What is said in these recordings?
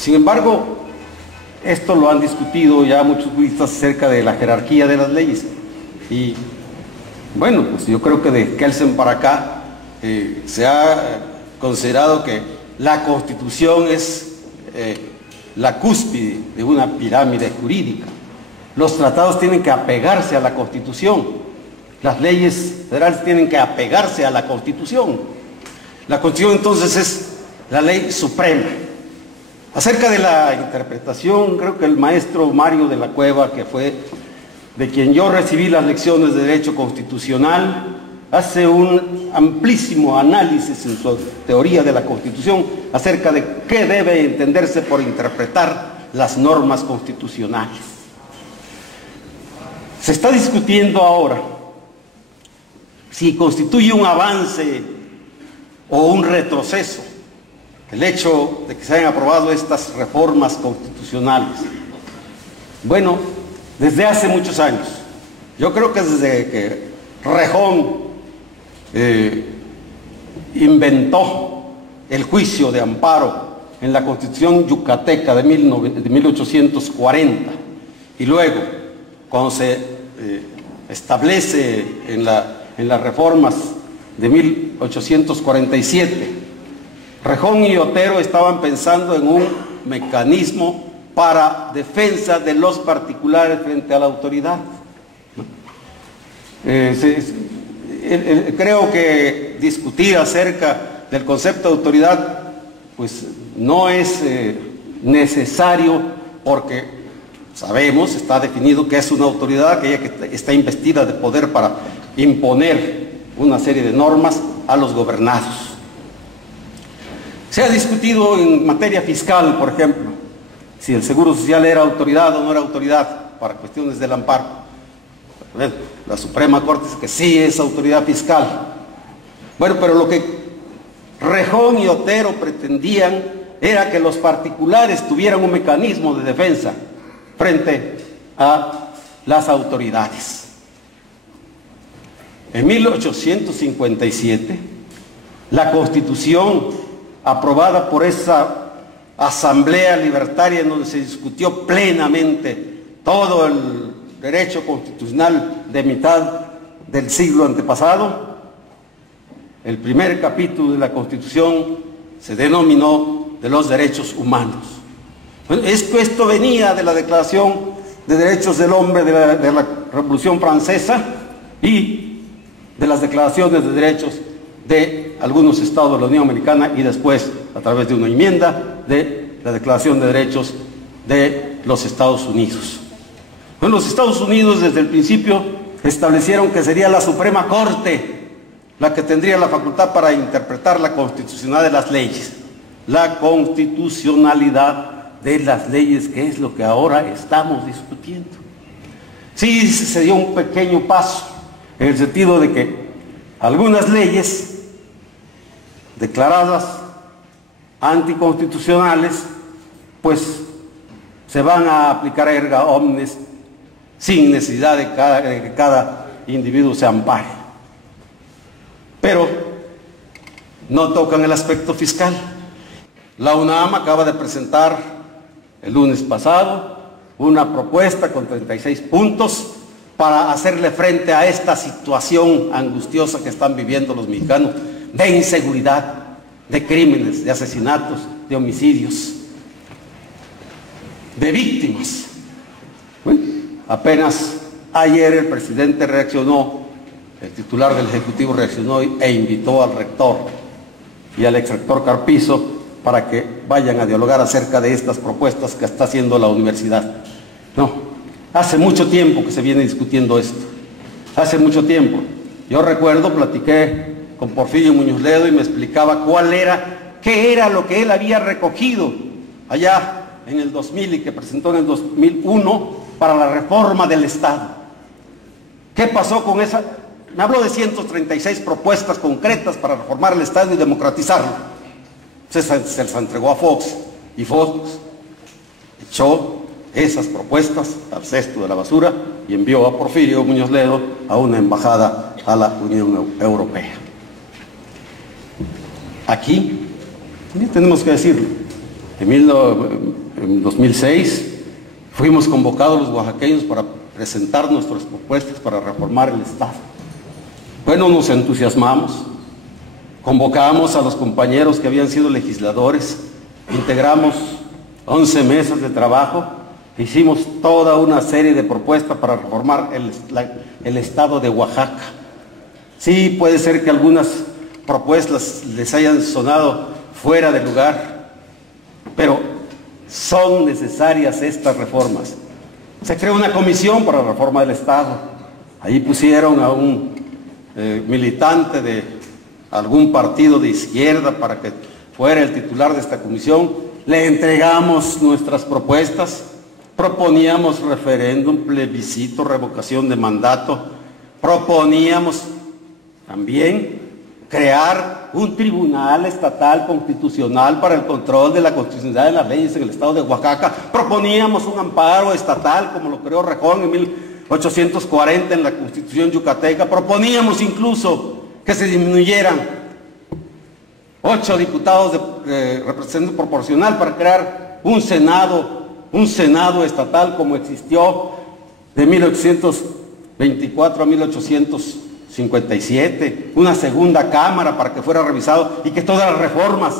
Sin embargo, esto lo han discutido ya muchos juristas acerca de la jerarquía de las leyes. Y bueno, pues yo creo que de Kelsen para acá se ha considerado que la Constitución es la cúspide de una pirámide jurídica. Los tratados tienen que apegarse a la Constitución. Las leyes federales tienen que apegarse a la Constitución. La Constitución entonces es la ley suprema. Acerca de la interpretación, creo que el maestro Mario de la Cueva, que fue de quien yo recibí las lecciones de Derecho Constitucional, hace un amplísimo análisis en su teoría de la Constitución acerca de qué debe entenderse por interpretar las normas constitucionales. Se está discutiendo ahora si constituye un avance o un retroceso el hecho de que se hayan aprobado estas reformas constitucionales. Bueno, desde hace muchos años, yo creo que desde que Rejón inventó el juicio de amparo en la Constitución yucateca de 1840, y luego cuando se establece en las reformas de 1847, Rejón y Otero estaban pensando en un mecanismo para defensa de los particulares frente a la autoridad. Creo que discutir acerca del concepto de autoridad pues no es necesario, porque sabemos, está definido que es una autoridad aquella que está investida de poder para imponer una serie de normas a los gobernados. Se ha discutido en materia fiscal, por ejemplo, si el Seguro Social era autoridad o no era autoridad para cuestiones del amparo. La Suprema Corte dice que sí es autoridad fiscal. Bueno, pero lo que Rejón y Otero pretendían era que los particulares tuvieran un mecanismo de defensa frente a las autoridades. En 1857, la Constitución aprobada por esa Asamblea Libertaria, en donde se discutió plenamente todo el derecho constitucional de mitad del siglo antepasado, el primer capítulo de la Constitución se denominó de los derechos humanos. Bueno, esto venía de la Declaración de Derechos del Hombre de la Revolución Francesa y de las declaraciones de derechos de algunos estados de la Unión Americana, y después, a través de una enmienda, de la Declaración de Derechos de los Estados Unidos. Bueno, los Estados Unidos desde el principio establecieron que sería la Suprema Corte la que tendría la facultad para interpretar la constitucionalidad de las leyes. La constitucionalidad de las leyes, que es lo que ahora estamos discutiendo. Sí, se dio un pequeño paso, en el sentido de que algunas leyes declaradas anticonstitucionales, pues se van a aplicar erga omnes sin necesidad de que cada individuo se ampare. Pero no tocan el aspecto fiscal. La UNAM acaba de presentar el lunes pasado una propuesta con 36 puntos para hacerle frente a esta situación angustiosa que están viviendo los mexicanos, de inseguridad, de crímenes, de asesinatos, de homicidios, de víctimas. Bueno, apenas ayer el presidente reaccionó, el titular del Ejecutivo reaccionó e invitó al rector y al exrector Carpizo para que vayan a dialogar acerca de estas propuestas que está haciendo la universidad. No, hace mucho tiempo que se viene discutiendo esto, hace mucho tiempo. Yo recuerdo, platiqué con Porfirio Muñoz Ledo y me explicaba qué era lo que él había recogido allá en el 2000 y que presentó en el 2001 para la reforma del Estado. ¿Qué pasó con esa? Me habló de 136 propuestas concretas para reformar el Estado y democratizarlo. Se las entregó a Fox y Fox echó esas propuestas al cesto de la basura y envió a Porfirio Muñoz Ledo a una embajada a la Unión Europea. Aquí tenemos que decirlo, En 2006 fuimos convocados los oaxaqueños para presentar nuestras propuestas para reformar el Estado. Bueno, nos entusiasmamos, convocamos a los compañeros que habían sido legisladores, integramos 11 mesas de trabajo, hicimos toda una serie de propuestas para reformar el Estado de Oaxaca. Sí, puede ser que algunas propuestas les hayan sonado fuera de lugar, pero son necesarias estas reformas. Se creó una comisión para la reforma del Estado. Ahí pusieron a un militante de algún partido de izquierda para que fuera el titular de esta comisión. Le entregamos nuestras propuestas, proponíamos referéndum, plebiscito, revocación de mandato, proponíamos también crear un tribunal estatal constitucional para el control de la constitucionalidad de las leyes en el Estado de Oaxaca. Proponíamos un amparo estatal como lo creó Rejón en 1840 en la Constitución yucateca. Proponíamos incluso que se disminuyeran 8 diputados de representación proporcional para crear un Senado estatal como existió de 1824 a 1857, una segunda cámara para que fuera revisado y que todas las reformas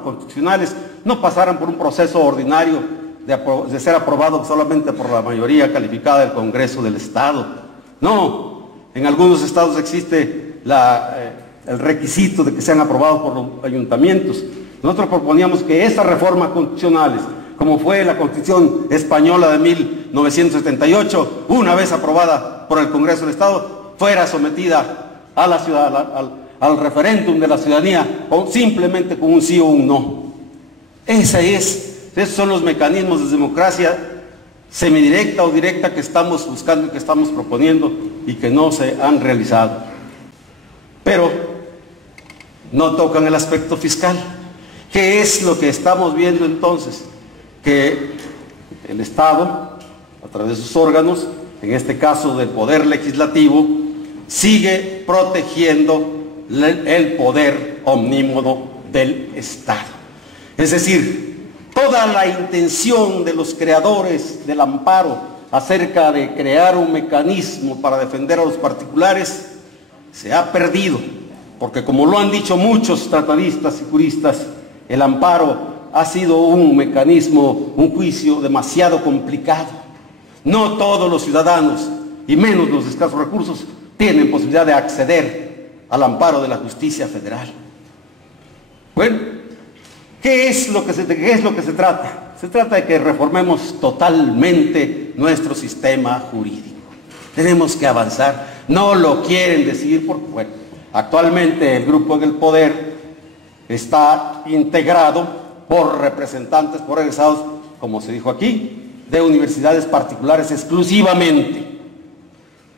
constitucionales no pasaran por un proceso ordinario de ser aprobado solamente por la mayoría calificada del Congreso del Estado. No, en algunos estados existe el requisito de que sean aprobados por los ayuntamientos. Nosotros proponíamos que esas reformas constitucionales, como fue la Constitución Española de 1978, una vez aprobada por el Congreso del Estado, fuera sometida a la al referéndum de la ciudadanía, simplemente con un sí o un no. Esos son los mecanismos de democracia semidirecta o directa que estamos buscando y que estamos proponiendo y que no se han realizado. Pero no tocan el aspecto fiscal. ¿Qué es lo que estamos viendo entonces? Que el Estado, a través de sus órganos, en este caso del Poder Legislativo, sigue protegiendo el poder omnímodo del Estado. Es decir, toda la intención de los creadores del amparo acerca de crear un mecanismo para defender a los particulares se ha perdido, porque como lo han dicho muchos tratadistas y juristas, el amparo ha sido un mecanismo, un juicio demasiado complicado. No todos los ciudadanos, y menos los de escasos recursos, tienen posibilidad de acceder al amparo de la justicia federal. Bueno, ¿qué es lo que se trata? Se trata de que reformemos totalmente nuestro sistema jurídico. Tenemos que avanzar. No lo quieren decidir porque, bueno, actualmente el grupo en el poder está integrado por representantes, por egresados, como se dijo aquí, de universidades particulares exclusivamente.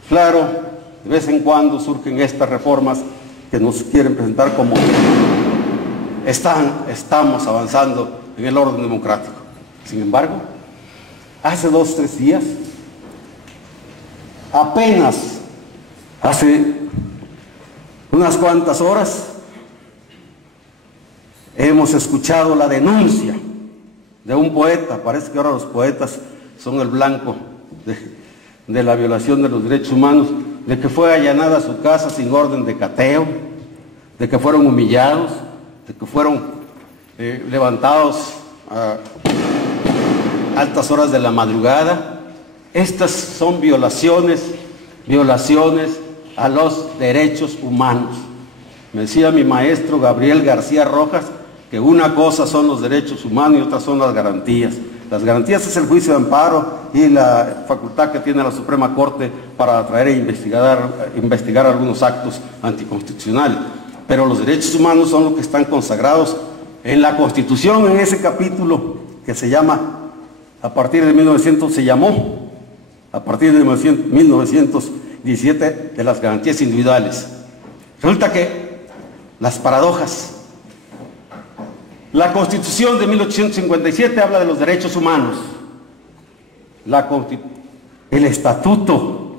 Claro, de vez en cuando surgen estas reformas que nos quieren presentar como estamos avanzando en el orden democrático. Sin embargo, hace 2 o 3 días, apenas hace unas cuantas horas, hemos escuchado la denuncia de un poeta. Parece que ahora los poetas son el blanco de la violación de los derechos humanos, de que fue allanada su casa sin orden de cateo, de que fueron humillados, de que fueron levantados a altas horas de la madrugada. Estas son violaciones a los derechos humanos. Me decía mi maestro Gabriel García Rojas que una cosa son los derechos humanos y otra son las garantías. Las garantías es el juicio de amparo y la facultad que tiene la Suprema Corte para traer e investigar algunos actos anticonstitucionales. Pero los derechos humanos son los que están consagrados en la Constitución, en ese capítulo que se llama, a partir de 1917, de las garantías individuales. Resulta que las paradojas. La Constitución de 1857 habla de los derechos humanos. El Estatuto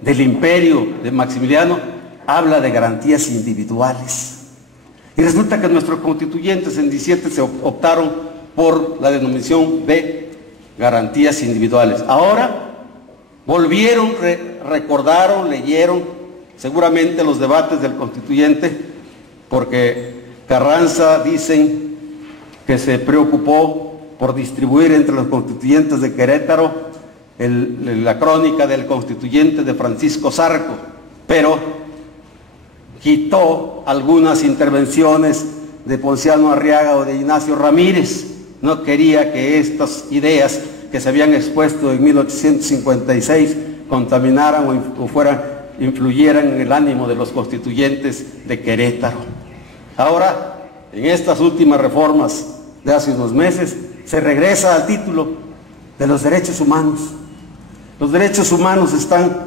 del Imperio de Maximiliano habla de garantías individuales. Y resulta que nuestros constituyentes en 17 se optaron por la denominación de garantías individuales. Ahora volvieron, recordaron, leyeron seguramente los debates del constituyente, porque Carranza dicen que se preocupó por distribuir entre los constituyentes de Querétaro la crónica del constituyente de Francisco Zarco, pero quitó algunas intervenciones de Ponciano Arriaga o de Ignacio Ramírez. No quería que estas ideas que se habían expuesto en 1856 contaminaran o influyeran en el ánimo de los constituyentes de Querétaro. Ahora, en estas últimas reformas de hace unos meses, se regresa al título de los derechos humanos. Los derechos humanos están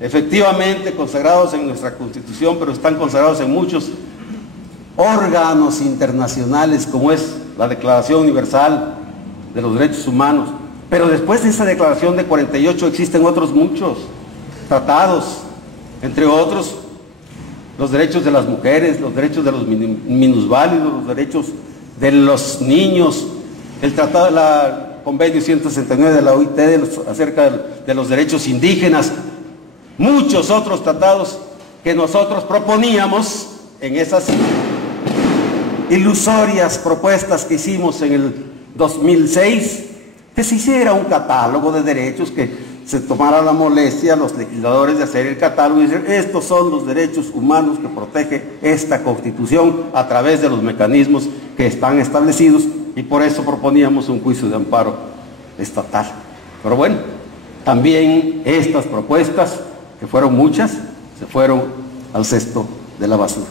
efectivamente consagrados en nuestra Constitución, pero están consagrados en muchos órganos internacionales, como es la Declaración Universal de los Derechos Humanos. Pero después de esa declaración de 48 existen otros muchos tratados, entre otros los derechos de las mujeres, los derechos de los minusválidos, los derechos de los niños, el tratado de la Convenio 169 de la OIT acerca de los derechos indígenas, muchos otros tratados que nosotros proponíamos en esas ilusorias propuestas que hicimos en el 2006, que se hiciera un catálogo de derechos, que se tomara la molestia a los legisladores de hacer el catálogo y decir, estos son los derechos humanos que protege esta Constitución a través de los mecanismos que están establecidos, y por eso proponíamos un juicio de amparo estatal. Pero bueno, también estas propuestas, que fueron muchas, se fueron al cesto de la basura.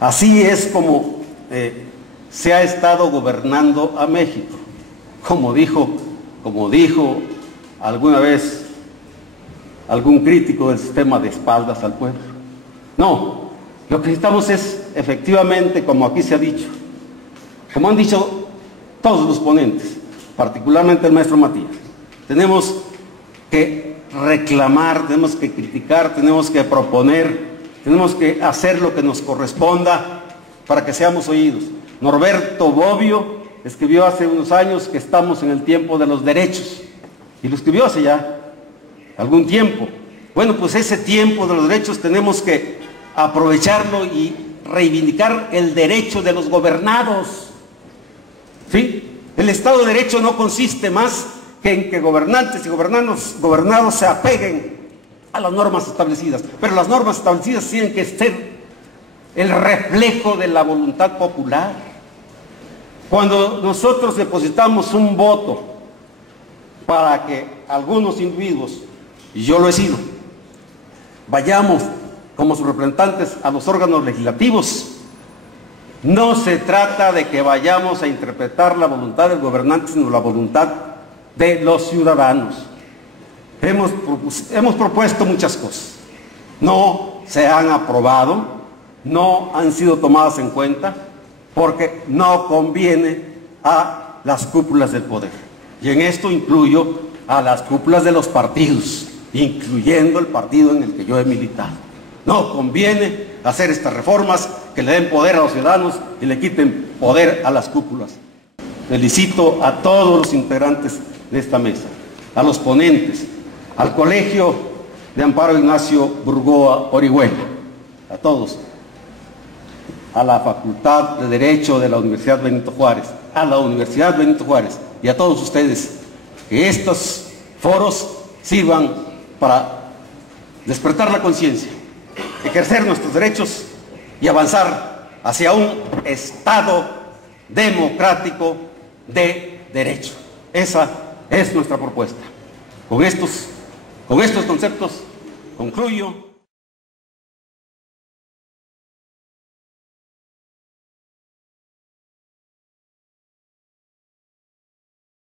Así es como se ha estado gobernando a México, como dijo alguna vez algún crítico del sistema, de espaldas al pueblo. No, lo que necesitamos es efectivamente, como aquí se ha dicho, como han dicho todos los ponentes, particularmente el maestro Matías, tenemos que reclamar, tenemos que criticar, tenemos que proponer, tenemos que hacer lo que nos corresponda para que seamos oídos. Norberto Bobbio escribió hace unos años que estamos en el tiempo de los derechos, y lo escribió hace ya algún tiempo. Bueno, pues ese tiempo de los derechos tenemos que aprovecharlo y reivindicar el derecho de los gobernados. ¿Sí? El Estado de Derecho no consiste más que en que gobernantes y gobernados se apeguen a las normas establecidas, pero las normas establecidas tienen que ser el reflejo de la voluntad popular. Cuando nosotros depositamos un voto para que algunos individuos, y yo lo he sido, vayamos como sus representantes a los órganos legislativos, no se trata de que vayamos a interpretar la voluntad del gobernante, sino la voluntad de los ciudadanos. Hemos propuesto muchas cosas, no se han aprobado, no han sido tomadas en cuenta, porque no conviene a las cúpulas del poder. Y en esto incluyo a las cúpulas de los partidos, incluyendo el partido en el que yo he militado. No conviene hacer estas reformas que le den poder a los ciudadanos y le quiten poder a las cúpulas. Felicito a todos los integrantes de esta mesa, a los ponentes, al Colegio de Amparo Ignacio Burgoa Orihuela, a todos, a la Facultad de Derecho de la Universidad Benito Juárez, a la Universidad Benito Juárez y a todos ustedes, que estos foros sirvan para despertar la conciencia, ejercer nuestros derechos y avanzar hacia un Estado democrático de derecho. Esa es nuestra propuesta. Con estos conceptos concluyo.